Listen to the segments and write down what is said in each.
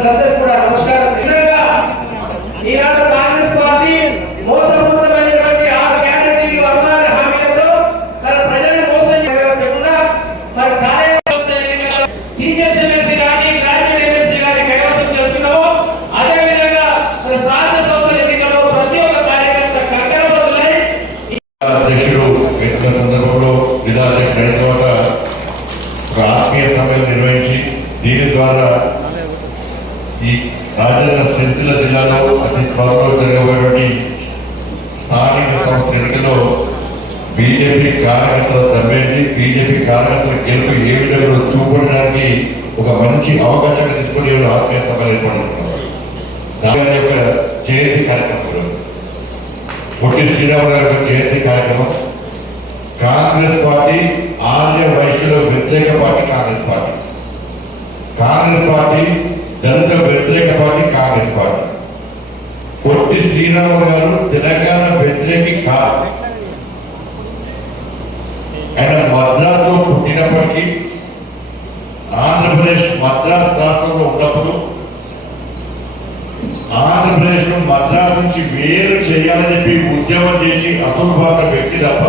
సోదరులందరికీ కూడా నమస్కారం. నిజంగా ఈనాడు కాంగ్రెస్ పార్టీ మోసపూరితమైనటువంటి 6 గ్యారెంటీలు అమలు హామీలతో మన ప్రజలను మోసం చేయకుండా మరి టీజీఎస్ఎంఎస్సీ గాని గ్రాడ్యుయేట్ ఎమ్మెల్సీ గాని కైవసం చేస్తున్నామో అదే విధంగా మన స్థానిక సంస్థల ఎన్నికల్లో ప్రతి ఒక్క కార్యకర్త కంకణబద్ధులై అధ్యక్షుడు ఎన్నికల సందర్భంలో జిల్లా అధ్యక్షుడు అయిన తర్వాత ఒక ఆత్మీయ సభలు నిర్వహించి దీని ద్వారా ఈ రాజన్న సిరిసిల్ల జిల్లాలో అతి త్వరలో జరగబోయేటువంటి స్థానిక సంస్థల ఎన్నికల్లో బీజేపీ కార్యకర్తల దమ్మేంటి బీజేపీ కార్యకర్తల గెలుపు ఏ విధంగా చూపడానికి ఒక మంచి అవకాశాన్ని తీసుకుని ఆత్మీయ సభలు ఏర్పడుతున్నారు. దాని యొక్క జయంతి కార్యక్రమం పొట్టి శ్రీరాములు గారి యొక్క జయంతి కార్యక్రమం. కాంగ్రెస్ పార్టీ ఆర్య వైశ్యుల వ్యతిరేక party Congress party. Congress party దళిత వ్యతిరేక పార్టీ కాంగ్రెస్ పార్టీ. పొట్టి శ్రీరాములు గారు తెలంగాణ వ్యతిరేకి కాదు. ఆయన మద్రాసులో పుట్టినప్పటికీ ఆంధ్రప్రదేశ్ మద్రాసు రాష్ట్రంలో ఉన్నప్పుడు ఆంధ్రప్రదేశ్ ను మద్రాసు నుంచి వేరు చేయాలని చెప్పి ఉద్యమం చేసి అసలు భాష వ్యక్తి తప్ప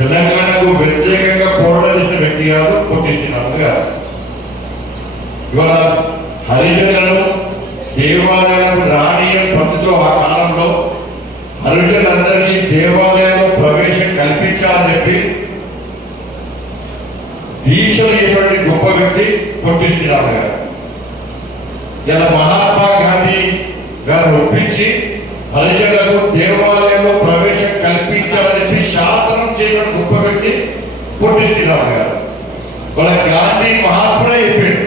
తెలంగాణకు వ్యతిరేకంగా పోరాటం చేసిన వ్యక్తి కాదు పొట్టి శ్రీరాములు గారు. ఇవాళ హరిజనులను దేవాలయాలకు రానియని పరిస్థితిలో ఆ కాలంలో హరిజనులందరికీ దేవాలయాల్లో ప్రవేశం కల్పించాలని చెప్పి దీక్షలు చేసినటువంటి గొప్ప వ్యక్తి పొట్టి శ్రీరాములు గారు. ఇలా మహాత్మా గాంధీ గారిని ఒప్పించి హరిజనులకు దేవాలయంలో ప్రవేశం కల్పించాలని చెప్పి శాసనం చేసిన గొప్ప వ్యక్తి పొట్టి శ్రీరాములు గారు. వాళ్ళ గాంధీ మహాత్ముడే చెప్పాడు.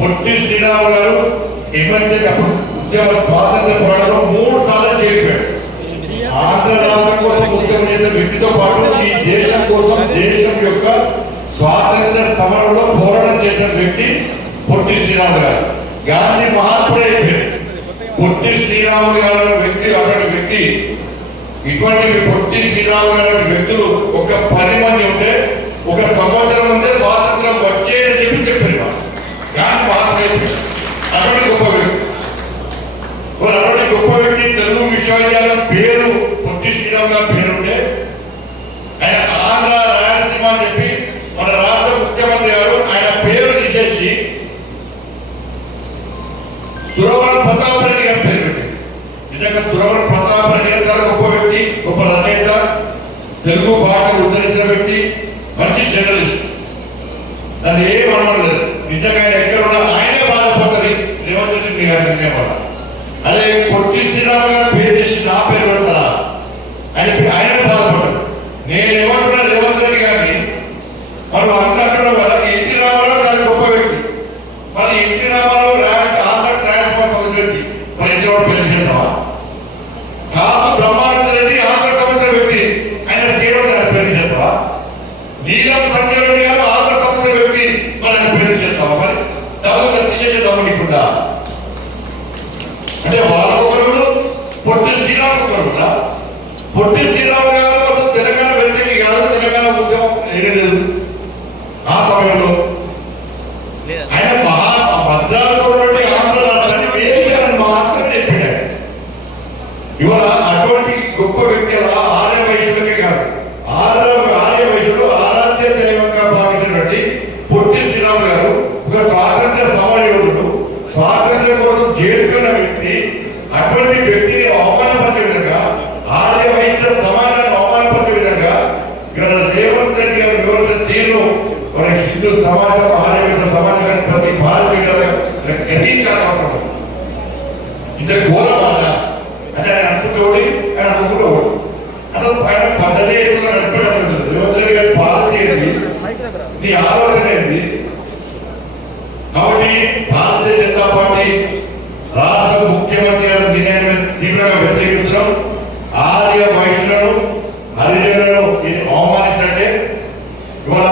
పొట్టి శ్రీరాములు గారు ఎమర్జెన్సీ అప్పుడు ఉద్యమ స్వాతంత్ర పోరాటంలో 3 సార్లు చేరిపోయాడు. ఆంధ్ర రాష్ట్రం కోసం ఉద్యమం చేసిన వ్యక్తితో పాటు ఈ దేశం కోసం దేశం యొక్క స్వాతంత్ర సమరంలో పోరాటం చేసిన వ్యక్తి పొట్టి శ్రీరాములు గారు. గాంధీ మహాత్ముడే చెప్పాడు. పొట్టి శ్రీరాములు గారు వ్యక్తి అటువంటి వ్యక్తి. ఇటువంటి పొట్టి శ్రీరాములు గారి వ్యక్తులు ఒక 10 మంది ఉంటే 1 సంవత్సరం ముందే స్వాతంత్రం వచ్చేదని చెప్పి చెప్పారు. గాంధీ మహాత్ముడు అటువంటి గొప్ప వ్యక్తి. అటువంటి గొప్ప వ్యక్తి తెలుగు విశ్వవిద్యాలయం పేరు పొట్టి శ్రీరాములు గారి పేరుంటే ఆయన ఆంధ్ర రాయలసీమ అని చెప్పి మన రాష్ట్ర ముఖ్యమంత్రి గారు ఆయన పేరు తీసేసి దురవర ప్రతాప్ రెడ్డి గారి పేరు పెట్టి. నిజంగా దురవర ప్రతాప్ రెడ్డి గారు చాలా గొప్ప వ్యక్తి, గొప్ప రచయిత, తెలుగు భాషను ఉద్ధరించిన వ్యక్తి, మంచి జర్నలిస్ట్. దాన్ని ఏం అనలేదు. నిజంగా ఆయన ఎక్కడ ఉన్నా ఆయనే బాధపడుతుంది రేవంత్ రెడ్డి గారి నిర్ణయం వల్ల. అదే పొట్టి శ్రీరాములు గారు పేరు చేసి నా పేరు పెడతారా ఆయనే బాధపడతాడు. నేను ఏమంటున్నా రేవంత్ రెడ్డి గారిని మనం అంతా అంటున్నాం కదా. ఎన్టీ రామారావు చాలా గొప్ప వ్యక్తి. మరి ఎన్టీ రామారావు ఆంధ్ర రాయలసీమ సంస్థ వ్యక్తి. మరి ఎన్టీ రామారావు పేరు చేద్దామా? కాసు బ్రహ్మానంద రెడ్డి ఆంధ్ర సంస్థ వ్యక్తి. ఆయన స్టేట్ గారి పేరు చేస్తావా? నీలం సంజయ్ రెడ్డి గారు ఆంధ్ర సంస్థ వ్యక్తి. మరి ఆయన పేరు చేస్తావా? మరి డబ్బు తీసేసే డబ్బు నీకుందా? అంటే వాళ్ళకొకరు పొట్టి శ్రీరాములు ఒకరు. పొట్టి శ్రీరాములు గారు కోసం తెలంగాణ వ్యతిరేకి కాదు, తెలంగాణ ఉద్యమం లేదు. ఆ సమయంలో ఆయన మద్రాసు ఆంధ్ర రాష్ట్రాన్ని వేయాలని మాత్రమే చెప్పాడు. ఇవాళ అటువంటి గొప్ప వ్యక్తి ఆర్య వైశ్యులకే కాదు, ఆర్య వైశ్యులు ఆరాధ్య దైవంగా భావించినటువంటి పొట్టి శ్రీరాములు గారు ఒక స్వాతంత్ర సమరయోధుడు, స్వాతంత్ర్యం కోసం చేరుకున్న వ్యక్తి. అటువంటి వ్యక్తిని అవమానపరిచే విధంగా, ఆర్య వైశ్య సమాజాన్ని అవమానపరిచే విధంగా ఇక్కడ రేవంత్ రెడ్డి గారు వివరించిన తీరును మన హిందూ సమాజం ఆర్య వైశ్య సమాజాన్ని ప్రతి భారతీయ గ్రహించాల్సిన అవసరం. ఇంత ఘోరం అన్న అంటే ఆయన అనుకుంటోడి ఆయన అనుకుంటోడు. అసలు ఆయన పద్ధతి నడిపేటట్టు రేవంత్ రెడ్డి గారి పాలసీ ఏంటి, నీ ఆలోచన ఏంటి? కాబట్టి భారతీయ జనతా పార్టీ రాష్ట్ర ముఖ్యమంత్రి గారు నిర్ణయాన్ని తీవ్రంగా వ్యతిరేకిస్తున్నాం. ఆర్య వైశ్యులను హరిజనులను ఇది అవమానించంటే ఇవాళ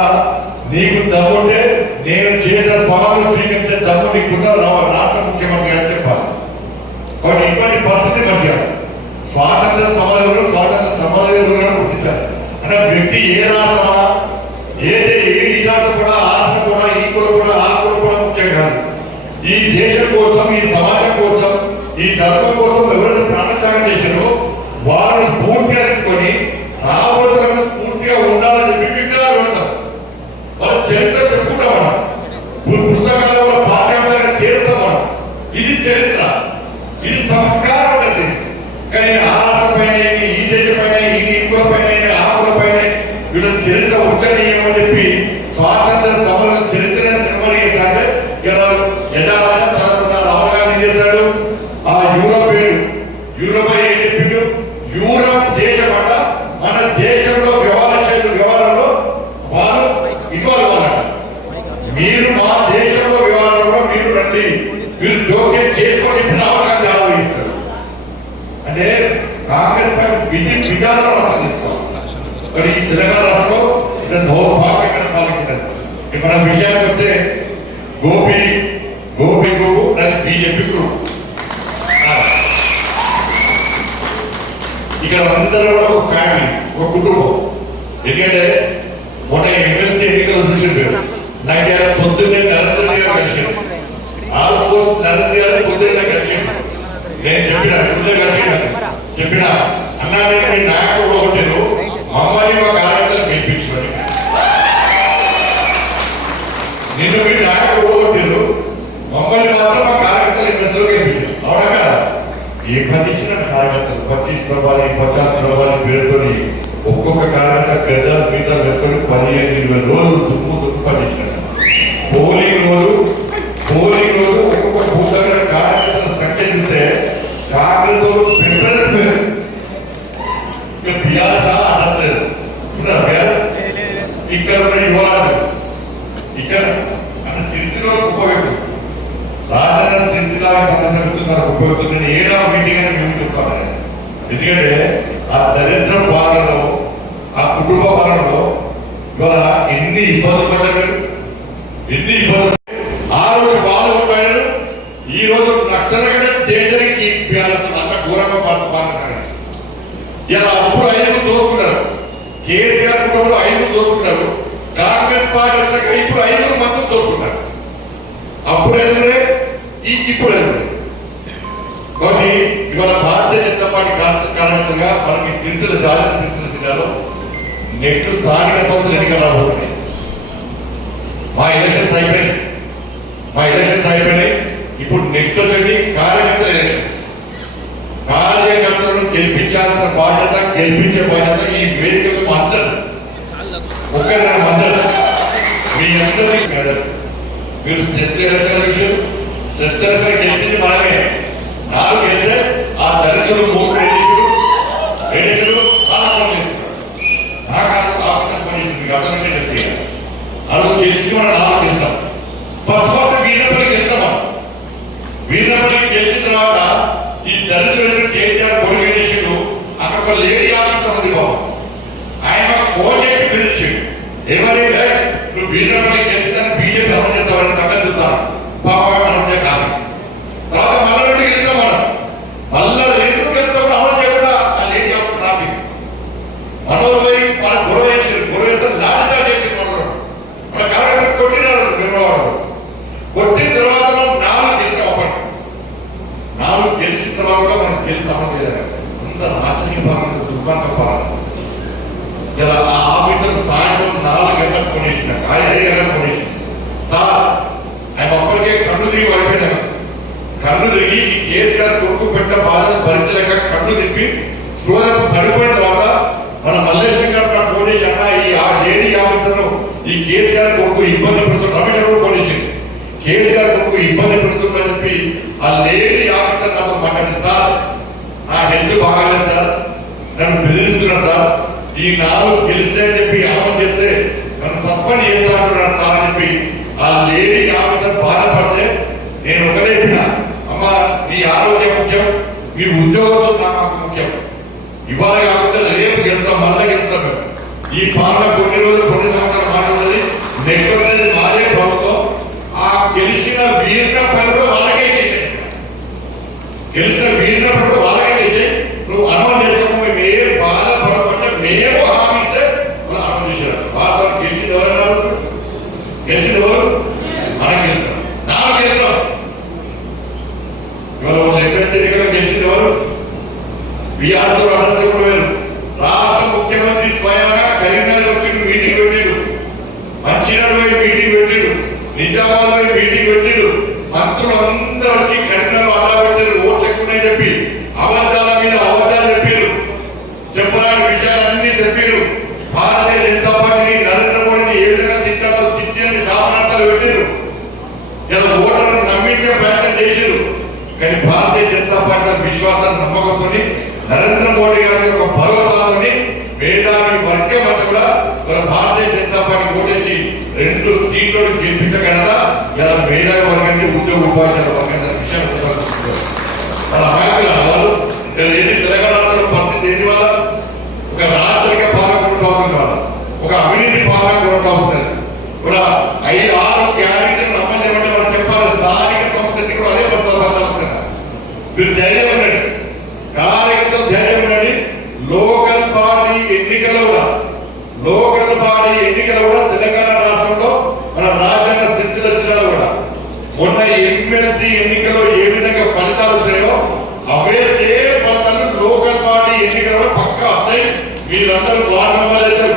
నీకు దమ్ముంటే నేను చేసిన సవాలు స్వీకరించే దమ్ము నీకున్న రాష్ట్ర ముఖ్యమంత్రి గారు చెప్పాలి. కాబట్టి ఇటువంటి పరిస్థితి మంచిగా స్వాతంత్ర సమాజంలో స్వాతంత్ర సమాజంలో గుర్తించాలి. అంటే వ్యక్తి ఏ రాష్ట్రమా ఏ రాష్ట్రం కూడా ఆ రాష్ట్రం కూడా ఈ కులం కూడా ఆ కులం కూడా ముఖ్యం కాదు. ఈ దేశం కోసం, ఈ సమాజం కోసం, ఈ ధర్మం కోసం ఎవరైతే ప్రాణత్యాగం చేశారో వాళ్ళని స్ఫూర్తిగా తీసుకొని రాబోతులకు స్ఫూర్తిగా ఉండాలని చెప్పి విగ్రహాలు పెడతాం. వాళ్ళ చరిత్ర చెప్పుకుంటాం మనం, పుస్తకాల్లో వాళ్ళ పాఠ్యాంశాలుగా చేస్తాం మనం. ఇది చరిత్ర, ఇది సంస్కారం అనేది. కానీ ఆ రాష్ట్ర పైన ఈ దేశం పైన ఈ ఇంకుల పైన ఆ కుల పైన వీళ్ళ చరిత్ర ఉచ్చనీయమని చెప్పి స్వాతంత్ర సమర చరిత్రను నిర్వహిస్తాంటే ఇలా రాహుల్ గాంధీ చేస్తాడు. ఆ యూరోప్ యూరోప్ ఏం చెప్పిండు? యూరోప్ దేశం అంట మన దేశంలో వ్యవహారంలో వాళ్ళు ఇన్వాల్వ్ అన్నాడు. మీరు మా దేశంలో వ్యవహారంలో మీరు రండి, మీరు జోక్యం చేసుకొని రాహుల్ గాంధీ ఆలోచిస్తారు. అంటే కాంగ్రెస్ పై విధానం అర్థం చేసుకోవాలి. మరి ఈ తెలంగాణ రాష్ట్రంలో ఇంత దౌర్భాగ్యమైన పాలించినది. మన విషయానికి వస్తే గోపి గ్రూప్ అది బీజేపీ గ్రూప్. ఇక్కడ అందరూ కూడా ఒక ఫ్యామిలీ, ఒక కుటుంబం. ఎందుకంటే మొన్న ఎమ్మెల్సీ ఎన్నికలు చూసింది. నాకు పొద్దున్నే నరేంద్ర గారు కలిసింది. ఆల్మోస్ట్ నరేంద్ర గారు పొద్దున్నే కలిసింది. నేను చెప్పిన అన్నా నేను మీ నాయకుడు ఒకటిను మమ్మల్ని మా కార్యకర్తలు గెలిపించమని. నిన్ను మీ నాయకుడు ఒకటిను మమ్మల్ని మాత్రం మా కార్యకర్తలు ఎమ్మెల్సీలో గెలిపించారు. అవునా కదా? ఏ పండించిన కార్యకర్తలు 25 రూపాయలు 50 రూపాయల పేరుతో ఒక్కొక్క కార్యకర్త పెద్ద మీసాలు వేసుకొని 15-20 రోజులు దుమ్ము పండించినట్టు. పోలింగ్ రోజు ఒక్కొక్క బూత్ దగ్గర కార్యకర్తల సంఖ్య చూస్తే కాంగ్రెస్ ప్రిఫరెన్స్ పేరు బీఆర్ఎస్ అడసలేదు. ఇక్కడ ఉన్న యువరాజు ఇక్కడ అంటే సిరిసిలో గొప్ప వ్యక్తి రాజన్న సిరిసిలా సమస్య చాలా గొప్ప వ్యక్తి. నేను ఏడా మీటింగ్ అని మేము చెప్తాను. ఎందుకంటే ఆ దరిద్ర పాలనలో, ఆ కుటుంబ పాలనలో ఇవాళ ఎన్ని ఇబ్బందులు పడ్డారు, ఎన్ని ఇబ్బందులు. ఆ రోజు వాళ్ళు ఉంటారు, ఈ రోజు నక్సలగడ డేంజర్కి అంత ఘోరంగా పాల్గొన్నారు. ఇలా అప్పుడు 5 దోసుకున్నారు. కేసీఆర్ కుటుంబంలో 5 దోసుకున్నారు. కాంగ్రెస్ పార్టీ వచ్చాక ఇప్పుడు 5 మొత్తం దోసుకున్నారు. అప్పుడు ఎదురే, ఇప్పుడు ఎదురే. కానీ ఇవాళ భారతీయ జనతా పార్టీ కార్యకర్తగా మనకి సిరిసిల్ల జిల్లాలో నెక్స్ట్ స్థానిక సంస్థల ఎన్నికలు రాబోతున్నాయి. మా ఎలక్షన్స్ అయిపోయినాయి. ఇప్పుడు నెక్స్ట్ వచ్చేది కార్యకర్తల ఎలక్షన్స్. కార్యకర్తలను గెలిపించాల్సిన బాధ్యత, గెలిపించే బాధ్యత ఈ వేదికలు అందరూ ఒక్కసారి మద్దతు మీ అందరినీ కదా. మీరు సెస్ ఎలక్షన్ గెలిచింది మనమే. 4 గెలిచే ఆ దళితులు 3 వేసుడు ఆనందం చేస్తున్నారు. నాకు అవకాశం పనిస్తుంది అసలు చెప్తే అడుగు గెలిచి మనం 4 గెలిచాం. ఫస్ట్ వీరపల్లి గెలిచాం. వీరపల్లి గెలిచిన తర్వాత ఈ దళితులు వేసిన కేసీఆర్ పొడిగేసాడు. అక్కడ ఒక లేడీ ఆఫీసర్ ఉంది బాబు, ఆయన ఫోన్ చేసి బెదిరించాడు. ఏమని, నువ్వు వీరపల్లి గెలిచిదాన్ని బీజేపీ అమలు చేస్తామని సంగతి చూస్తాను పాప అంటే కాదు. తర్వాత మళ్ళీ గెలిచాం. మళ్ళీ ఎందుకు గెలిచామని అమలు చేయకుండా ఆ లేడీ ఆఫీసర్ ఆపి మనోరు పోయి మన గొడవ చేస్తే లాఠీచార్జ్ చేసి మన కార్యకర్త కొట్టినారు. నిర్మవాడు కొట్టిన తర్వాత మనం 4 గెలిచాం. అప్పటి 4 గెలిచిన తర్వాత మనం గెలిచి అమలు చేయలేదు. అంత రాజకీయ పాలన, దుర్మార్గ పాలన. ఇలా ఆ ఆఫీసర్ సాయంత్రం 4 గంటలకు ఫోన్ చేసిన, 5 గంటలకు ఫోన్ చేసిన. సార్ ఆయన అప్పటికే కన్ను తిరిగి పడిపోయినా. కన్ను తిరిగి ఈ కేసీఆర్ కొడుకు పెట్ట బాధను భరించలేక కన్ను తిప్పి స్లో పడిపోయిన తర్వాత మన మల్లేశ్వరం గారు ఫోన్ చేసి, అన్న ఆ లేడీ ఆఫీసర్ ఈ కేసీఆర్ కొడుకు ఇబ్బంది పెడుతున్నారు. రమేష్ కూడా ఫోన్ చేసి కేసీఆర్ కొడుకు ఇబ్బంది పెడుతుందని చెప్పి ఆ లేడీ ఆఫీసర్ నాతో మాట్లాడింది. సార్ నా హెల్త్ బాగాలేదు సార్, నన్ను బెదిరిస్తున్నాడు సార్, ఈ 4 గెలిస్తే అని చెప్పి అమలు చేస్తే నన్ను సస్పెండ్ చేస్తా అంటున్నాడు సార్ అని చెప్పి ఆ లేడీ ఆఫీసర్ బాధపడితే నేను ఒకటే చెప్పిన, అమ్మ నీ ఆరోగ్యం ముఖ్యం, మీ ఉద్యోగస్తులు నాకు ముఖ్యం. ఇవాళ కాకుండా రేపు గెలుస్తాం, మళ్ళీ గెలుస్తాం. ఈ పాలన కొన్ని సంవత్సరాలు మాట్లాడుతుంది. నెక్స్ట్ వచ్చేది మాదే ప్రభుత్వం. ఆ గెలిచిన వీరిన పనులు వాళ్ళకే చేసాయి. నువ్వు అమలు చేసినప్పుడు మేము ఏ బాధపడకుండా మేము హామీస్తే మనం అమలు చేశారు. వాస్తవానికి గెలిచింది ఎవరు? మనం గెలుస్తాం. 4 గెలుస్తాం. ఇవాళ వాళ్ళు ఎమ్మెల్సీ ఎన్నికల్లో గెలిచింది ఎవరు? బీఆర్తో అరెస్ట్ కూడా వేరు. రాష్ట్ర ముఖ్యమంత్రి స్వయంగా కరీంనగర్ వచ్చి మీటింగ్ పెట్టిండు, మంచిర్యాలలో మీటింగ్ పెట్టిండు, నిజామాబాద్లో మీటింగ్ పెట్టిండు. మంత్రులు అందరూ వచ్చి కరీంనగర్ అడ్డా పెట్టారు. ఓట్లు ఎక్కువనే చెప్పి అబద్ధాల మీద అబద్ధాలు చెప్పారు. చెప్పరాని విషయాలన్నీ చెప్పారు. భారతీయ జనతా పార్టీని నరేంద్ర మోడీని ఏ విధంగా తిట్టాలో తిట్టని శాపనార్థాలు పెట్టారు. ఇలా ఓటర్లను నమ్మించే ప్రయత్నం చేశారు. కానీ భారతీయ జనతా పార్టీ విశ్వాసాన్ని నమ్మకంతో నరేంద్ర మోడీ గారి ఒక భరోసాతో మేధావి వర్గం అంతా కూడా భారతీయ జనతా పార్టీ ఓటేసి 2 సీట్లను గెలిపించగలదా ఇలా మేధావి వర్గాన్ని ఉద్యోగ ఉపాధ్యాయుల వర్గాన్ని విషయాన్ని వాళ్ళ హ్యాపీగా వాళ్ళు ఏంటి తెలంగాణ రాష్ట్రంలో పరిస్థితి ఏంటి? వాళ్ళ ఒక రాజరిక పాలన కొనసాగుతుంది, వాళ్ళ ఒక అవినీతి పాలన కొనసాగుతుంది. కూడా 5-6 గ్యారెంటీలు అమలు చేయమంటే మనం చెప్పాలి. స్థానిక సంస్థకి కూడా అదే పరిస్థితి. మీరు ధైర్యం ఉండండి, కార్యకర్తలు ధైర్యం ఉండండి. లోకల్ బాడీ ఎన్నికలు కూడా తెలంగాణ రాష్ట్రంలో మన రాజ్యాంగ శిక్షలు వచ్చినా కూడా మొన్న ఎమ్మెల్సీ ఎన్నికల్లో ఏ విధంగా ఫలితాలు వచ్చాయో అవే సేమ్ ఫలితాలు లోకల్ బాడీ ఎన్నికలు కూడా పక్కా వస్తాయి. వీరందరూ వార్డు మెంబర్లు అవుతారు,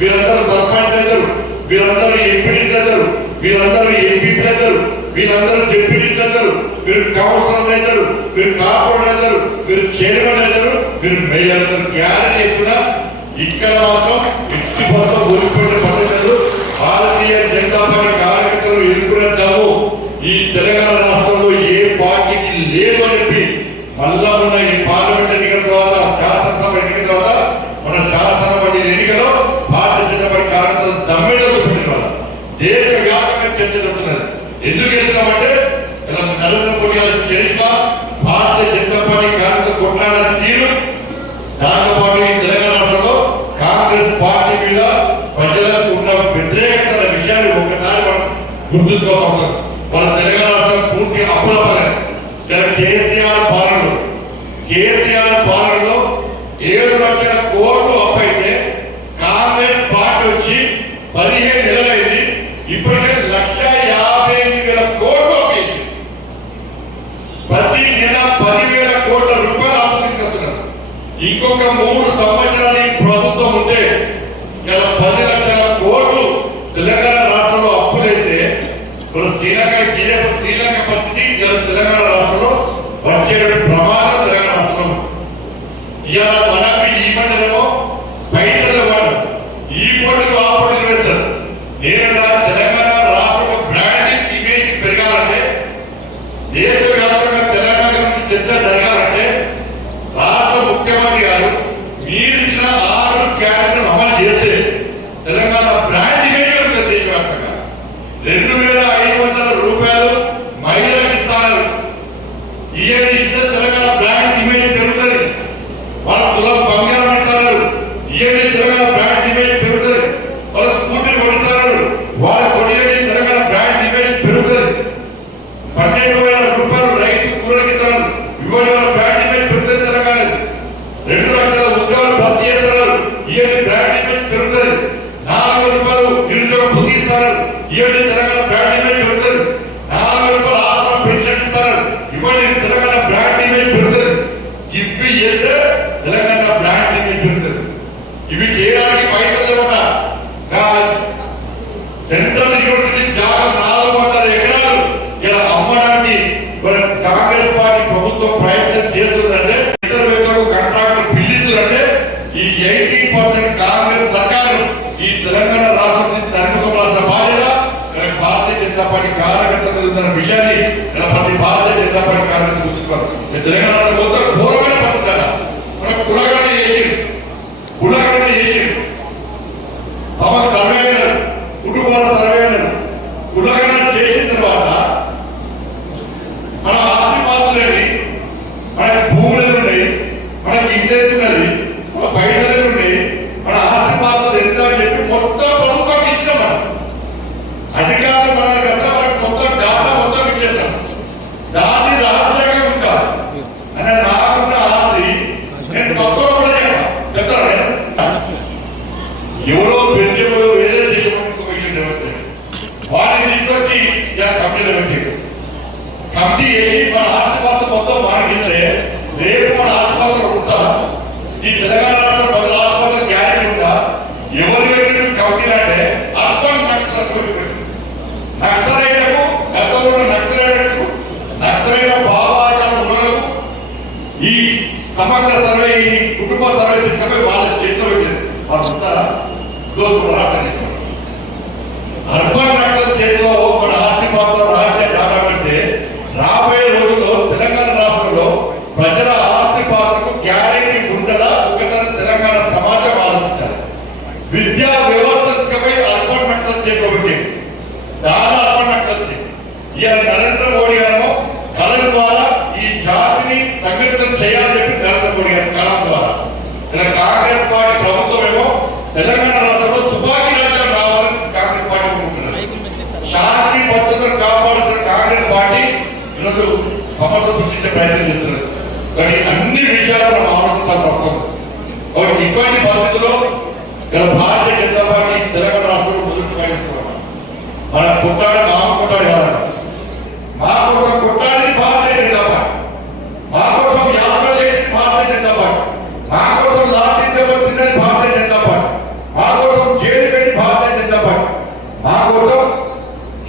వీరందరూ సర్పంచ్ అవుతారు, వీరందరూ ఎంపీడీస్ అవుతారు, వీరందరూ ఎంపీపీలు అవుతారు, వీరందరూ జెడ్పీడీస్ అవుతారు, మీరు కౌన్సిలర్లు అవుతారు, మీరు కార్పొరేటర్ అవుతారు, మీరు చైర్మన్ అవుతారు, మీరు మేయర్ అవుతారు. గ్యారెంటీ ఎత్తున ఇక్కడ మాత్రం ఇంటి కోసం ఓడిపోయిన పద్ధతులు భారతీయ జనతా పార్టీ కార్యకర్తలు ఎదుర్కొనేద్దాము. ఈ తెలంగాణ రాష్ట్రంలో ఏ పార్టీకి లేదు అని చెప్పి మళ్ళా ఉన్న ఈ పార్లమెంట్ ఎన్నికల తర్వాత, శాసనసభ ఎన్నికల తర్వాత, మన శాసనసభ ఎన్నికలో భారతీయ జనతా పార్టీ కార్యకర్తలు దమ్మెలో చూపెట్టిన వాళ్ళ దేశవ్యాప్తంగా చర్చ జరుగుతున్నది. ఎందుకు చేసినామంటే ఇలా నరేంద్ర మోడీ గారు చేసిన భారతీయ జనతా పార్టీ కార్యకర్త కొట్లాడిన తీరు, దాంతో పాటు ఈ తెలంగాణ రాష్ట్రంలో కాంగ్రెస్ పార్టీ మీద ప్రజలకు ఉన్న వ్యతిరేకత విషయాన్ని ఒక్కసారి మనం గుర్తుంచుకోవాల్సిన అవసరం. మన తెలంగాణ రాష్ట్రం పూర్తి అప్పుల పాలన. కేసీఆర్ పాలనలో 7 లక్షల కోట్లు అప్పు అయితే కాంగ్రెస్ పార్టీ వచ్చి 15 నెలలైంది. ఇప్పటికే 1,58,000 కోట్లు అప్పు చేసి ప్రతి నెల 10,000 కోట్ల రూపాయలు అప్పు తీసుకొస్తున్నారు. ఇంకొక 3 సంవత్సరాలు ప్రభుత్వం ఉంటే ఇలా 10 లక్షల కోట్లు తెలంగాణ రాష్ట్రంలో అప్పులైతే శ్రీలంక పరిస్థితి ఇలా తెలంగాణ రాష్ట్రంలో వచ్చే ప్రమాదం తెలంగాణ రాష్ట్రంలో. ఇవాళ మనకి ఈ పంటలో పైసలు ఇవ్వడం, ఈ పంటలు ఆ పంటలు వేస్తారు. నేను తెలంగాణ రాష్ట్ర బ్రాండింగ్ ఇమేజ్ పెరగాలంటే, దేశవ్యాప్తంగా తెలంగాణ గురించి చర్చ జరగాలంటే రాష్ట్ర ముఖ్యమంత్రి గారు మీరు ఇచ్చిన 6 గ్యారెంటీలను అమలు చేస్తే తెలంగాణ బ్రాండ్ ఇమేజ్ ఉంటుంది దేశవ్యాప్తంగా. 2,500 రూపాయలు మహిళలకు ఇస్తారు. ఇస్తే తెలంగాణ బ్రాండ్ ఇమేజ్ పెరుగుతుంది. వాళ్ళ తులం బంగారం ఇస్తారు. తెలంగాణ బ్రాండ్ ఇమేజ్ పెరుగుతుంది. వాళ్ళ స్కూటీలు కొనిస్తారు. వాళ్ళ కొనియండి తెలంగాణ బ్రాండ్ ఇమేజ్ పెరుగుతుంది. 12,000 రూపాయలు రైతు కూరలకు ఇస్తారు. ఇవ్వని వాళ్ళ బ్రాండ్ ఇమేజ్ పెరుగుతుంది. తెలంగాణ 2 లక్షల ఉద్యోగాలు భర్తీ చేస్తారు. బ్రాండ్ ఇమేజ్ పెరుగుతుంది. 4,000 రూపాయలు నిరుద్యోగ బుద్ధి ఇస్తారు. తెలంగాణ బ్రాండ్ ఇమేజ్ పెరుగుతుంది. 4,000 రూపాయలు ఆసరా పెన్షన్ ఇస్తారు. ఇవ్వండి తెలంగాణ బ్రాండ్ ఇమేజ్ పెరుగుతుంది. ఇవి చేస్తే తెలంగాణ బ్రాండ్ ఇమేజ్ పెరుగుతుంది. ఇవి చేయడానికి పైసలు లేకుండా సెంట్రల్ యూనివర్సిటీ జాగా 400 ఎకరాలు ఇలా అమ్మడానికి కాంగ్రెస్ పార్టీ ప్రభుత్వం ప్రయత్నం చేస్తుందంటే, ఇతర వ్యక్తులకు కాంట్రాక్ట్ పిల్లిస్తుందంటే ఈ 80% కాంగ్రెస్ సర్కారు ఈ తెలంగాణ రాష్ట్రం తరలిపోవాల్సిన బాధ్యత భారతీయ జనతా పార్టీ కార్యకర్తలు ఉందన్న విషయాన్ని ప్రతి భారతీయ జనతా పార్టీ కార్యకర్తలు గుర్తుంచుకోవాలి. తెలంగాణ రాష్ట్రం మొత్తం ఘోరమైన పరిస్థితి. మనం కులగణన చేసి సర్వే అయినారు, కుటుంబాల సర్వే అయినారు. కులగణన చేసిన తర్వాత మన ఆస్తిపాస్తులేని, మనకి భూములు ఉన్నాయి, మనకి ఇంటి ఉన్నది, మన పైసలు ఉన్నాయి, మన ఆస్తిపాస్తులు ఎంత అని చెప్పి మొత్తం ప్రభుత్వం ఇచ్చినాం. మనం అధికారులు మనకి మనకు మొత్తం డాటా మొత్తం ఇచ్చేస్తాం. దాన్ని రహస్యంగా ఉంచాలి. అంటే సమగ్ర సర్వే ఈ కుటుంబ సర్వే తీసుకపోయి వాళ్ళ చేతిలో పెట్టారు. వాళ్ళు చూస్తారా దోసుకున్నారు, అర్థం చేసుకోండి. అర్బన్ నక్సల్ చేతిలో మన ఆస్తి పాత్ర రహస్య డాటా పెడితే రాబోయే రోజుల్లో తెలంగాణ రాష్ట్రంలో ప్రజల ఆస్తి పాత్రకు గ్యారెంటీ ఉండదా? ఒకసారి తెలంగాణ సమాజం ఆలోచించాలి. విద్యా వ్యవస్థ తీసుకపోయి అర్బన్ నక్సల్ చేతిలో పెట్టింది. దాని అర్బన్ నక్సల్స్ ఇవాళ నరేంద్ర మోడీ గారు కళల ద్వారా ఈ జాతిని సంఘటితం చేయాలని చెప్పి నరేంద్ర మోడీ గారు కళల ద్వారా ఇలా కాంగ్రెస్ పార్టీ ప్రభుత్వం ఏమో తెలంగాణ రాష్ట్రంలో తుపాకీ రాజ్యం రావాలని కాంగ్రెస్ పార్టీ అనుకుంటున్నారు. శాంతి భద్రతను కాపాడాల్సిన కాంగ్రెస్ పార్టీ ఈరోజు సమస్య సృష్టించే ప్రయత్నం చేస్తున్నారు. కానీ అన్ని విషయాలు మనం ఆలోచించాల్సిన అవసరం. కాబట్టి ఇటువంటి పరిస్థితుల్లో ఇలా భారతీయ జనతా పార్టీ తెలంగాణ రాష్ట్రంలో ముందుకు సాగిస్తున్నాం. మన కొట్టాడు మామ కొట్టాడు కదా, మా కోసం కొట్టాలని భారతీయ జనతా పార్టీ, మా కోసం యాత్ర చేసి భారతీయ జనతా పార్టీ, మా కోసం లాఠీ దెబ్బతిన్నది భారతీయ జనతా పార్టీ, మా కోసం జైలు పెట్టి భారతీయ జనతా పార్టీ, మా కోసం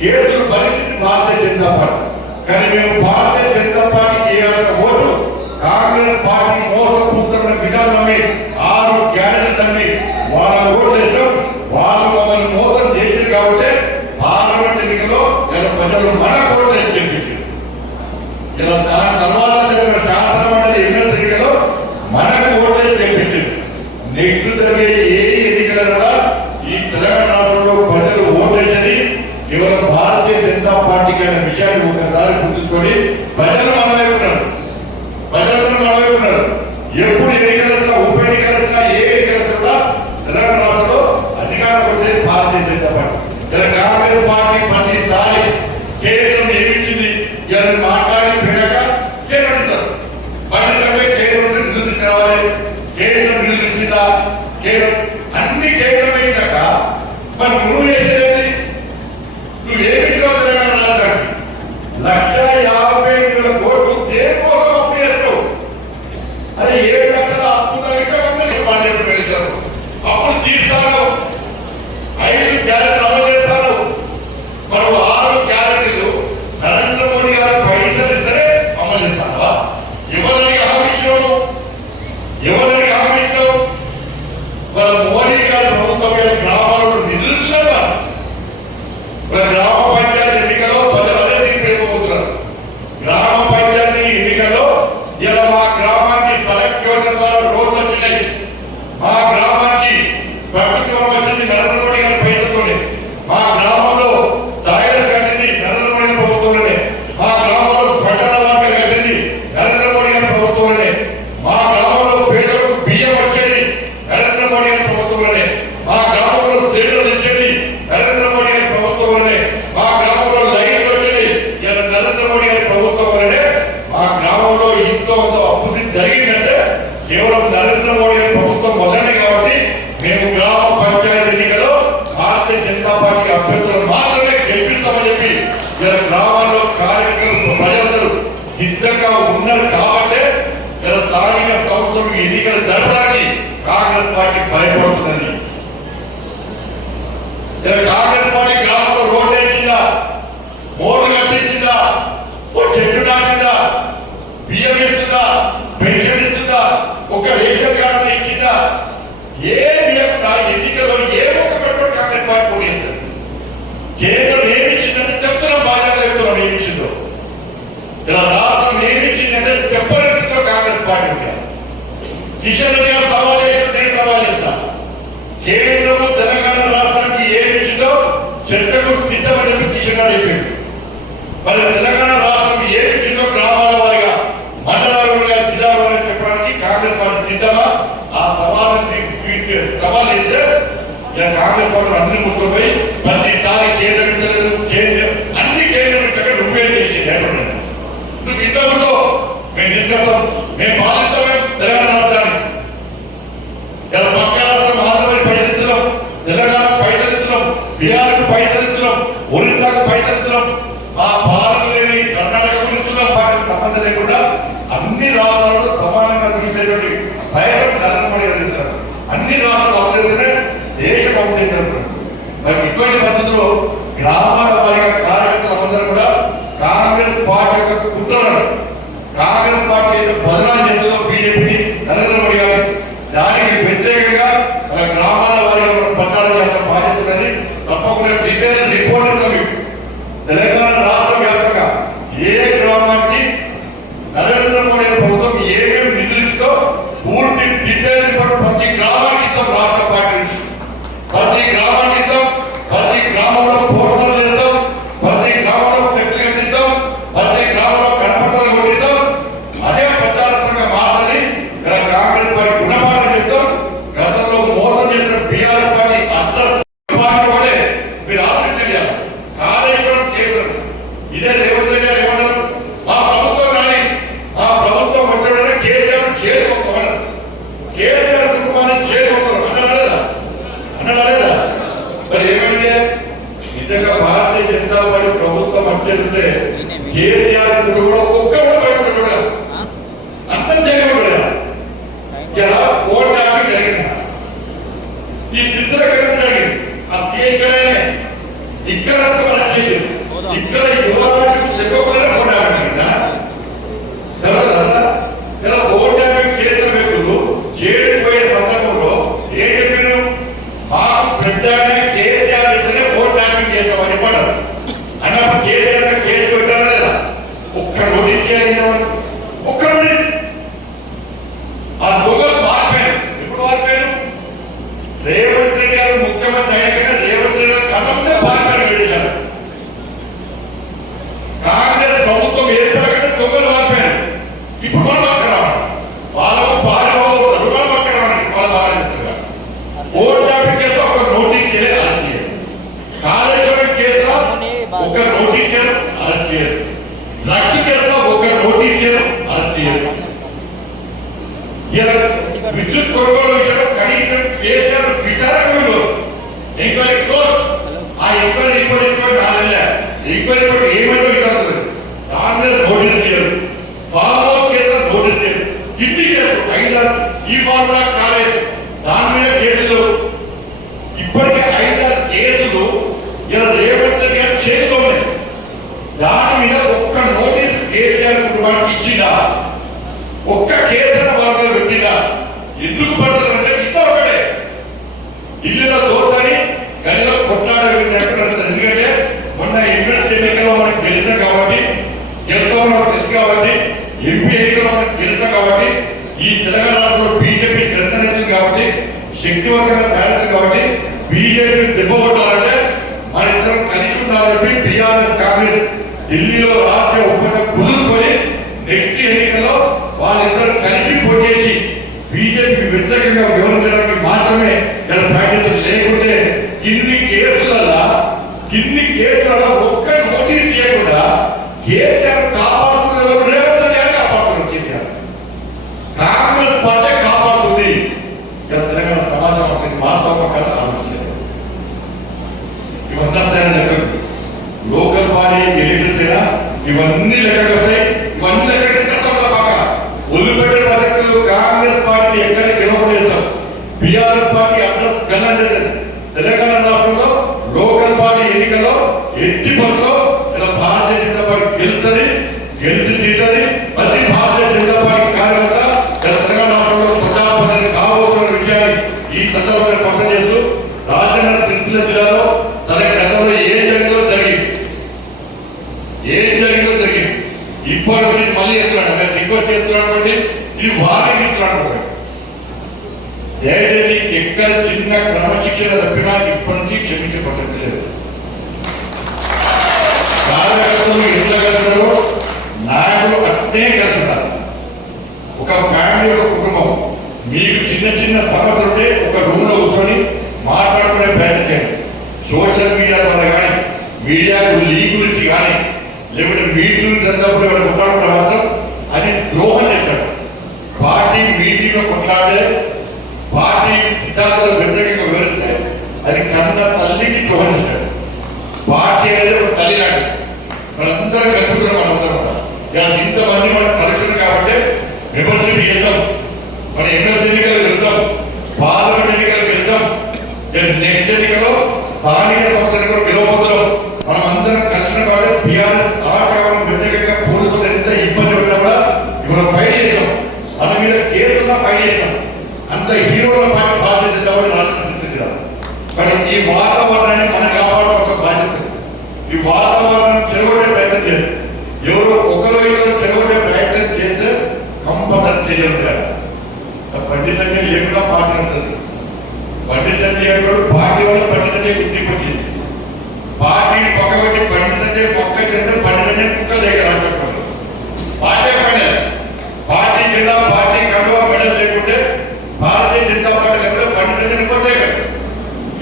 కేసులు భరించింది భారతీయ జనతా పార్టీ. కానీ మేము భారతీయ జనతా పార్టీకి వేయాల్సిన ఓటు కాంగ్రెస్ పార్టీ మోసపూరితమైన విధానాన్ని 6 గ్యారెంటీలన్నీ వాళ్ళ ఓటు చేసాం. వాళ్ళు మమ్మల్ని మోసం చేసి కాబట్టి పార్లమెంట్ ఎన్నికలో ఇలా ప్రజలు మన ఓటు వేసి గెలిపించారు. ఇలా దాని తర్వాత జరిగిన శాసన మండలి ఎన్నికల ఎన్నికలో మనకు ఓటు వేసి గెలిపించారు. నెక్స్ట్ జరిగే ఏ ఎన్నికలు కూడా ఈ తెలంగాణ రాష్ట్రంలో ప్రజలు ఓటు వేసేది కేవలం భారతీయ జనతా పార్టీకి అనే విషయాన్ని ఒకసారి గుర్తుంచుకొని ప్రజలు మన వైపు ఉన్నారు. ప్రజలందరూ మన వైపు ఉన్నారు. ఎప్పుడు ఎన్నికలు వచ్చినా, ఉప ఎన్నికలు వచ్చినా, ఏ ఎన్నికలు వచ్చినా కూడా తెలంగాణ రాష్ట్రంలో అధికారం వచ్చేది భారతీయ జనతా పార్టీ. ఇలా కాంగ్రెస్ పార్టీ ప్రతిసారి కేంద్రం నియమించింది ఇలా మాట్లాడి పెరిగాక కేంద్రం సార్ పనిసంగా కేంద్రం నుంచి నిధులు తీసుకురావాలి. కేంద్రం నిధులు ఇచ్చిందా? కేంద్రం అన్ని కేంద్రం వేసాక మరి నువ్వు వేసేది నువ్వు ఏమిచ్చావు? తెలంగాణ రాష్ట్రానికి 1,50,000 కోట్లు దేనికోసం అప్పు చేస్తావు? అదే 7 లక్షల అప్పు వేశారు. అప్పుడు తీస్తాను 5 గ్యారెంటీలు అమలు చేస్తాను. మరో 6 గ్యారెంటీలు నరేంద్ర మోడీ గారు పైసలు ఇస్తేనే అమలు చేస్తావా? ఎవరిని హామీ ఇచ్చినావు? ఎవరిని హామీ ఇచ్చినావు? వాళ్ళ మోడీ గారి ప్రభుత్వం మీద గ్రామాలను నిధులుస్తున్నారు. గ్రామ పంచాయతీ ఎన్నికల్లో ప్రజలు అదే తీర్పు ఇవ్వబోతున్నారు. గ్రామ పంచాయతీ ఎన్నికల్లో ఇలా మా గ్రామానికి సడక్ యోజన ద్వారా రోడ్లు వచ్చినాయి. మా గ్రామానికి ప్రభుత్వం వచ్చింది నరేంద్ర మోడీ గారి పైసలతోనే. మా గ్రామంలో టాయిలెట్స్ కట్టింది నరేంద్ర మోడీ గారి ప్రభుత్వంలోనే. మా గ్రామంలో శ్మశాన వాటిక కట్టింది నరేంద్ర మోడీ గారి ప్రభుత్వంలోనే. మా గ్రామంలో పేదలకు బియ్యం వచ్చేది నరేంద్ర మోడీ గారి ప్రభుత్వంలోనే. మా గ్రామంలో స్త్రీలు ఇచ్చేది నరేంద్ర మోడీ గారి ప్రభుత్వంలోనే. మా గ్రామంలో లైట్లు వచ్చేది ఇలా నరేంద్ర మోడీ గారి ప్రభుత్వంలోనే. మా గ్రామంలో ఇంతో అభివృద్ధి జరిగిందంటే కేవలం నరేంద్ర మోడీ గారి ప్రభుత్వం వల్లనే. కాబట్టి మేము గ్రామ పంచాయతీ ఎన్నికల్లో భారతీయ జనతా పార్టీ అభ్యర్థులను మాత్రమే గెలిపిస్తామని చెప్పి ఇలా గ్రామాల్లో కార్యకర్తలు ప్రజలందరూ సిద్ధంగా ఉన్నారు. కాబట్టి ఇలా స్థానిక సంస్థలకు ఎన్నికలు జరపడానికి కాంగ్రెస్ పార్టీ భయపడుతున్నది. ఇలా కాంగ్రెస్ పార్టీ గ్రామంలో రోడ్లు వేయించిందా? మోర్లు కట్టించిందా? ఓ చెట్టు నాటిందా? బియ్యం ఇస్తుందా? పెన్షన్ ఇస్తుందా? ఒక రేషన్ కార్డు ఇచ్చిందా? ఏమి ఎన్నికల్లో ఏ ఒక్క పెట్టుబడి కాంగ్రెస్ పార్టీ పోటీ చేస్తారు. కేంద్రం ఏమిచ్చిందంటే చెప్తున్నాం, బాధ్యత చెప్తున్నాం ఏమిచ్చిందో. ఇలా రాష్ట్రం ఏమిచ్చిందంటే చెప్పలేస్తుందో కాంగ్రెస్ పార్టీ. కిషన్ రెడ్డి గారు సవాల్ చేసిన, నేను సవాల్ చేస్తా. కేంద్రం తెలంగాణ రాష్ట్రానికి ఏమిచ్చిందో చర్చకు సిద్ధమని చెప్పి కిషన్ గారు చెప్పాడు. మరి తెలంగాణ రాష్ట్రం ఏమిచ్చిందో గ్రామాల వారిగా, మండలాల వారిగా, జిల్లాల వారిగా చెప్పడానికి కాంగ్రెస్ పార్టీ సిద్ధమా? ఆ సవాల్ చేస్తే ఇలా కాంగ్రెస్ పార్టీ అన్ని ముసుకుపోయి ప్రతిసారి కేంద్రం ఇస్తలేదు, కేంద్రం అన్ని కేంద్రం ఇచ్చాక నువ్వే చేసింది. నువ్వు ఇంత ముందు మేము తీసుకొస్తాం, మేము పాలిస్తాం తెలంగాణ రాష్ట్రాన్ని. ఇలా పక్క రాష్ట్రం ఆంధ్రప్రదేశ్ పైసలు ఇస్తున్నాం, తెలంగాణకు పైసలు ఇస్తున్నాం, బీహార్కు పైసలు ఇస్తున్నాం, ఒరిస్సాకు పైసలు ఇస్తున్నాం, మా భారతదేశం కర్ణాటకకు ఇస్తున్నాం. వాటికి సంబంధం లేకుండా అన్ని రాష్ట్రాల్లో సమానంగా చూసేటువంటి ప్రయత్నం నరేంద్ర మోడీ గారు చేస్తున్నారు. అన్ని రాష్ట్రాలు అమలు చేస్తేనే దేశం అమలు చేస్తున్నారు. మరి ఇటువంటి పరిస్థితుల్లో గ్రామాల వారిగా కార్యకర్తలందరూ కూడా కాంగ్రెస్ పార్టీ యొక్క కుట్రలను, కాంగ్రెస్ పార్టీ బదనాలు చేస్తుందో బీజేపీని ఏమేమి నిధులు ఇస్తాం పూర్తి డీటెయిల్ రిపోర్ట్ ప్రతి గ్రామానికి ఇస్తాం. రాష్ట్ర పార్టీ నుంచి ప్రతి గ్రామానికి ఇస్తాం. ప్రతి గ్రామంలో పోస్టర్లు చేస్తాం. ప్రతి గ్రామంలో ఫ్లెక్స్ కట్టిస్తాం. ప్రతి గ్రామంలో కరపత్రాలు కొట్టిస్తాం. అదే ప్రచారంగా మారుతుంది. కాంగ్రెస్ పార్టీ గుణపాఠం చెప్తాం. గతంలో మోసం చేసిన బీఆర్ఎస్ పార్టీ అడ్రస్ పార్టీ మీరు ఆలోచించాలి. కాళేశ్వరం కేసులు ఇదే రేవంత్ రెడ్డి గారు ఏమన్నారు? మా ప్రభుత్వం కానీ మా ప్రభుత్వం వచ్చిన కేసీఆర్ చేరుకోమన్నారు. కేసీఆర్ కుటుంబాన్ని చేరుకోతారు అన్నదా? మరి ఏమైంది? నిజంగా భారతీయ జనతా పార్టీ ప్రభుత్వం వచ్చేస్తే కేసీఆర్ కుటుంబంలో ఒక్కరు భయపడకూడదు, అంతం చేయకూడదు. ఇలా ఫోన్ ట్యాపింగ్ జరిగింది. ఈ సిల్సిల జరిగింది. ఆ సీఐ ఇక్కడ అరెస్ట్ చేసింది. ఇక్కడ యువరాజు తెగకుండా ఫోన్ ట్యాపింగ్ జరిగిందా? తర్వాత ఇలా ఫోన్ ట్యాపింగ్ చేసిన వ్యక్తులు జైలుకు పోయే సందర్భంలో ఏం చెప్పారు? మాకు పెద్ద కేసీఆర్ ఇద్దరే ఫోన్ ట్యాపింగ్ చేస్తామని పడ్డారు అన్నప్పుడు కేసీఆర్ కేసు పెట్టారా లేదా? ఒక్క నోటీస్ చేయాలి. ఒక్క నోటీస్. ఆ దొంగలు మారిపోయారు. ఎప్పుడు మారిపోయారు? రేవంత్ రెడ్డి గారు ముఖ్యమంత్రి అయినా రేవంత్ రెడ్డి గారు కథంతో మారిపోయారు విదేశాలు. కాంగ్రెస్ ప్రభుత్వం ఏర్పడకుండా దొంగలు మారిపోయారు. ఇప్పుడు మనం పక్కరావాలి. వాళ్ళకు పారిపోకూడదు. మనం పక్కరావాలి. వాళ్ళు ఆలోచిస్తున్నారు. ఫోన్ ట్యాపింగ్ కేసులో ఒక నోటీస్ చేయలేదు, అరెస్ట్ చేయరు. కాళేశ్వరం కేసులో ఒక నోటీస్ చేయరు, అరెస్ట్ చేయరు. డ్రగ్స్ కేసులో ఒక నోటీస్ చేయరు, అరెస్ట్ చేయరు. ఇలా విద్యుత్ కొనుగోలు విషయంలో కనీసం కేసీఆర్ విచారణ ఎంక్వైరీ క్లోజ్. ఆ ఎంక్వైరీ రిపోర్ట్ ఇచ్చుకోండి. ఎంక్వైరీ రిపోర్ట్ ఏమైందో ఇవ్వదు. దాని మీద నోటీస్ చేయరు. ఫార్మ్ హౌస్ కేసులో నోటీస్ చేయరు. కిడ్నీ కేసు 5 ఈ ఫార్ములా కాలేజ్ దాని మీద కేసులు ఇప్పటికే 5 కేసులు ఇలా రేవంత్ రెడ్డి గారి చేతిలో ఉన్నాయి. దాని మీద ఒక్క నోటీస్ కేసీఆర్ కుటుంబానికి ఇచ్చిందా? ఒక్క కేసుల వాళ్ళ పెట్టిందా? ఎందుకు పడతారంటే ఇద్దరు ఒకటే. ఇల్లులో దోతని గదిలో కొట్లాడ పెట్టినట్టు కలుస్తుంది. ఎందుకంటే మొన్న ఎమ్మెల్సీ ఎన్నికల్లో మనకు గెలిచాం కాబట్టి, గెలుస్తామని మనకు తెలుసు కాబట్టి, ఎంపీ ఎన్నికల్లో మనకు గెలుస్తాం కాబట్టి, ఈ తెలంగాణ రాష్ట్రంలో బీజేపీ స్ట్రెంత్ అనేది కాబట్టి, శక్తివంతంగా తయారైంది కాబట్టి బీజేపీ దెబ్బ కొట్టాలంటే మన ఇద్దరం కలిసి ఉండాలని చెప్పి టీఆర్ఎస్ కాంగ్రెస్ ఢిల్లీలో రాష్ట్ర ఒప్పందం కుదుర్చుకొని నెక్స్ట్ ఎన్నికల్లో వాళ్ళిద్దరు కలిసి పోటీ బీజేపీ వ్యతిరేకంగా వివరించడానికి మాత్రమే ఇలా ప్రాక్టీస్. లేకుంటే ఇన్ని కేసులలో ఒక్క నోటీస్ చేయకుండా కేసీఆర్ కాపాడుతున్నారు. రేవంత్ రెడ్డి గారు కాపాడుతున్నారు. కేసీఆర్ కాంగ్రెస్ పార్టీ కాపాడుతుంది. తెలంగాణ సమాజం వాస్తవం కదా ఆలోచించారు. ఇవన్నీ వస్తాయని లెక్కలు. లోకల్ బాడీ ఎలక్షన్స్ అయినా ఇవన్నీ లెక్కలు వస్తాయి. ఇవన్నీ లెక్క తీసుకొస్తాం. బాగా వదిలిపెట్టిన ప్రసక్తులు కాంగ్రెస్ పార్టీ ఎక్కడ గెలవలేస్తాం. బీఆర్ఎస్ పార్టీ అడ్రస్ గెలలేదు. తెలంగాణ రాష్ట్రంలో లోకల్ బాడీ ఎన్నికల్లో 80% ఇలా భారతీయ జనతా పార్టీ గెలుస్తుంది, గెలిచి తీరుతుంది. ప్రతి భారతీయ జనతా పార్టీ కార్యకర్త తెలంగాణ రాష్ట్రంలో ప్రజాప్రతినిధి కాబోతున్న విషయాన్ని ఈ సందర్భంగా స్పష్టం చేస్తూ రాజన్న సిరిసిల్ల జిల్లాలో సరే గతంలో ఏం జరిగిందో జరిగింది. ఇప్పటి నుంచి మళ్ళీ చెప్తున్నాను, నేను రిక్వెస్ట్ చేస్తున్నాను కాబట్టి ఇది వారికి ఇస్తున్నాను. దయచేసి ఎక్కడ చిన్న క్రమశిక్షణ తప్పినా ఇప్పటి నుంచి క్షమించే ప్రసక్తి లేదు. కార్యకర్తలు ఎట్లా కలిసినారో నాయకులు అట్నే కలిసినారు. ఒక ఫ్యామిలీ, ఒక కుటుంబం. మీకు చిన్న సమస్యలు ఉంటే ఒక రూమ్ లో కూర్చొని మాట్లాడుకునే ప్రయత్నం చేయండి. సోషల్ మీడియా ద్వారా కానీ, మీడియాకు లీక్ గురించి కానీ, లేకుంటే మీటింగ్ జరిగినప్పుడు ఎవరు కొట్లాడుకుంటే మాత్రం అది ద్రోహం చేస్తాడు. పార్టీ మీటింగ్ లో కొట్లాడే, పార్టీ సిద్ధాంతాలు వ్యతిరేకంగా వివరిస్తే అది కన్న తల్లికి ద్రోహం చేస్తాడు. పార్టీ అనేది ఒక తల్లి లాంటి. మనందరం కలుసుకున్నాం. మనం అందరం ఇంతమంది మనం కలిసి కాబట్టి మెంబర్షిప్ చేస్తాం. మన ఎమ్మెల్సీ ఎన్నికలు గెలుస్తాం, పార్లమెంట్ ఎన్నికలు గెలుస్తాం, నెక్స్ట్ ఎన్నికలో స్థానిక సంస్థ ఎన్నికలు గెలవబోతున్నాం. మనం అందరం కలిసిన కాబట్టి బీఆర్ఎస్ అరాచకం వ్యతిరేకంగా పోలీసులు ఎంత ఇబ్బంది పడినా కూడా ఇప్పుడు ఫైట్ చేస్తాం. మన మీద కేసులో ఫైట్ చేస్తాం. అంత హీరోల పార్టీ భారతీయ జనతా పార్టీ రాజకీయ సృష్టించారు. కానీ ఈ వాతావరణాన్ని మనం కాపాడవలసిన బాధ్యత. ఈ వాతావరణం చెరగొట్టే ప్రయత్నం చేయాలి. ఎవరో ఒకరు ఇద్దరు చెరగొట్టే ప్రయత్నం చేస్తే కంపల్సరీ చర్యలు ఉంటాయి. బండి సంజయ్ లేకుండా పార్టీ వస్తుంది. బండి సంజయ్ కూడా పార్టీ వల్ల బండి సంజయ్ గుర్తింపు వచ్చింది. పార్టీ పక్కబట్టి బండి సంజయ్ పక్క చెందిన బండి సంజయ్ కుక్కలు దగ్గర రాసిపెట్టుకోండి. పార్టీ పైన పార్టీ జెండా పార్టీ కడువ మెడల్ లేకుంటే భారతీయ జనతా పార్టీ లేకుంటే బండి సంజయ్ కొట్టే కదా.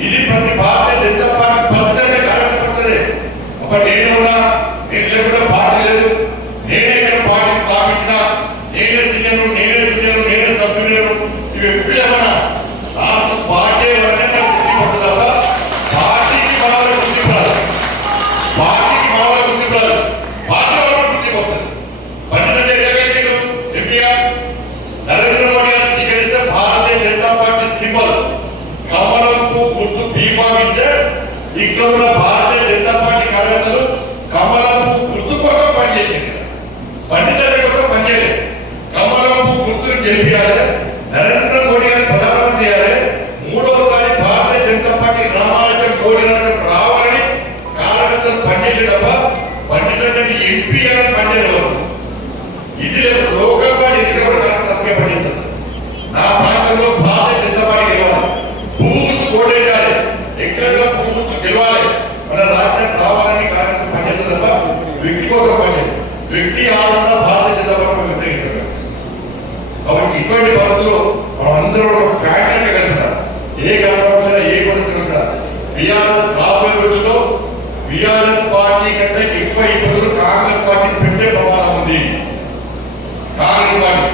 ఇది ప్రతి భారతీయ జనతా పార్టీ పరిస్థితి కార్యకర్తలే. అప్పుడు నేను లేకుండా పార్టీ లేదు, నేనే ఇక్కడ పార్టీ స్థాపించిన, నేనే సీనియర్, నేనే జూనియర్, నేనే సభ్యులను ఇవి ఎప్పుడు ఏమన్నా రాష్ట్ర పార్టీ ఎవరైనా గుర్తించదు తప్ప పార్టీకి మన గుర్తింపరాదు. పార్టీకి మన గుర్తింపరాదు, పార్టీ వాళ్ళ గుర్తింపు వస్తుంది. బండి సంజయ్ ఎలాగేసాడు ఎంపీఆర్ నరేంద్ర మోడీ గారు టికెట్ ఇస్తే భారతీయ జనతా పార్టీ సింబల్ కమలం పువ్వు గుర్తు బీఫామ్ ఇస్తే ఇక్కడ ఉన్న భారతీయ జనతా పార్టీ కార్యకర్తలు కమలం పువ్వు గుర్తు కోసం పనిచేసింది. బండి సంజయ్ కోసం పనిచేయలేదు. కమలం పువ్వు గుర్తును గెలిపించాలి, నరేంద్ర మోడీ గారిని ప్రధానమంత్రి చేయాలి, మూడవసారి భారతీయ జనతా పార్టీ రామారాజ్యం కోడిరాజ్యం రావాలని కార్యకర్తలు పనిచేసే తప్ప బండి సంజయ్ ఎంపీ అని పనిచేయలేదు. ఇది లోకల్ పార్టీ ఎన్నిక కూడా కార్యకర్తలకే పనిచేస్తుంది. నా ప్రాంతంలో భారతీయ జనతా పార్టీ గెలవాలి, పువ్వు గుర్తు కోటేయాలి, ఎక్కడ పువ్వు గుర్తు గెలవాలి, మన రాజ్యం రావాలని కార్యకర్తలు పనిచేస్తుంది తప్ప వ్యక్తి కోసం పనిచేస్తుంది. వ్యక్తి ఆధారంగా భారతీయ జనతా పార్టీ వ్యతిరేకిస్తారు. కాబట్టి ఇటువంటి పరిస్థితుల్లో మనందరూ ఒక ఫ్యాక్టరీగా కలిసినారు. ఏ గతం వచ్చినా ఏ పరిస్థితి వచ్చినా బీఆర్ఎస్ రాబోయే రోజుల్లో బీఆర్ఎస్ పార్టీ కంటే ఎక్కువ ఇబ్బందులు కాంగ్రెస్ పార్టీ పెట్టే ప్రమాదం ఉంది. కాంగ్రెస్ పార్టీ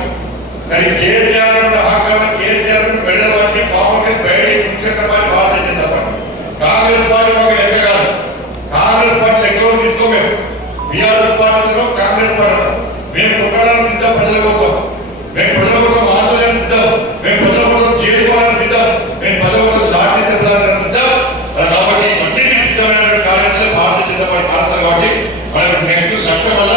కానీ కేసీఆర్ అంటే ఆకారం కేసీఆర్ మెడల్ వచ్చి కాంగ్రెస్ బయట చేసే party Bharatiya Janata party. Congress party ఒక లెక్క కాదు. కాంగ్రెస్ పార్టీ లెక్కలో తీసుకోమేము. బీఆర్ఎస్ పార్టీలో కాంగ్రెస్ పార్టీ మేము కొట్టడానికి సిద్ధం, ప్రజల కోసం మేము ప్రజల కోసం ఆందోళన సిద్ధం, మేము ప్రజల కోసం చేరుకోవడానికి సిద్ధం, మేము ప్రజల కోసం లాఠీ తెప్పడానికి సిద్ధం. కాబట్టి అన్నింటికి సిద్ధమైన కార్యక్రమాలు భారతీయ జనతా పార్టీ కార్యక్రమం. కాబట్టి మనకు నెక్స్ట్ లక్ష్యం వల్ల